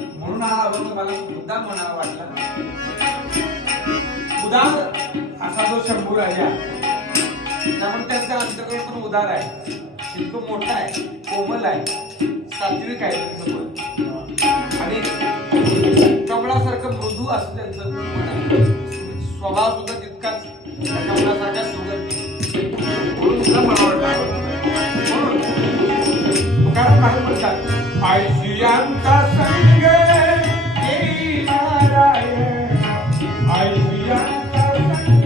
म्हणून हा अभंग मला मुद्दाम म्हणावा वाटला. उदार असा जो शंभू राजा, त्यामुळे त्याचं अंतकरण पण उदार आहे, इतकं मोठं आहे, कोमल आहे, सात्विक आहे त्यांचं मन, आणि कमळासारखं मृदू असं त्यांचं मन आहे. स्वभाव सुद्धा तितकाच कमळासारखा सुगंधी, म्हणून सुद्धा मला वाटतं. म्हणून तुकाराम महाराज म्हणतात, आयशियांचा संग येई नारायण, आयशियांचा संग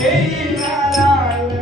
येई नारायण,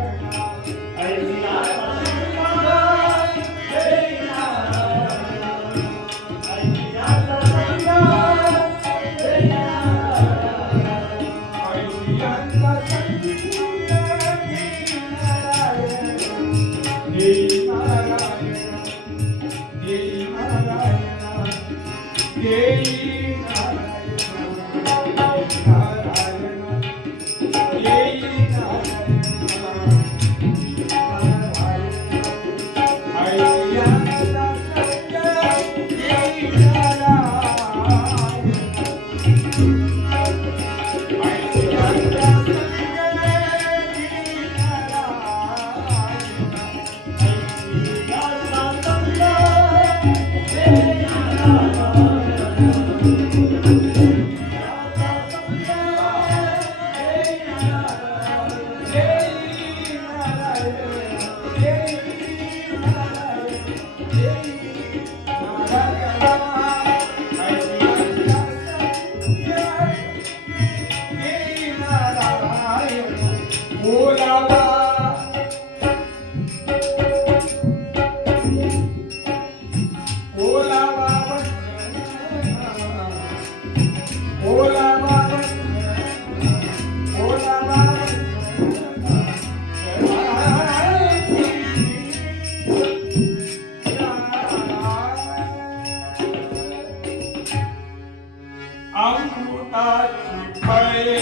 अमृताची फळे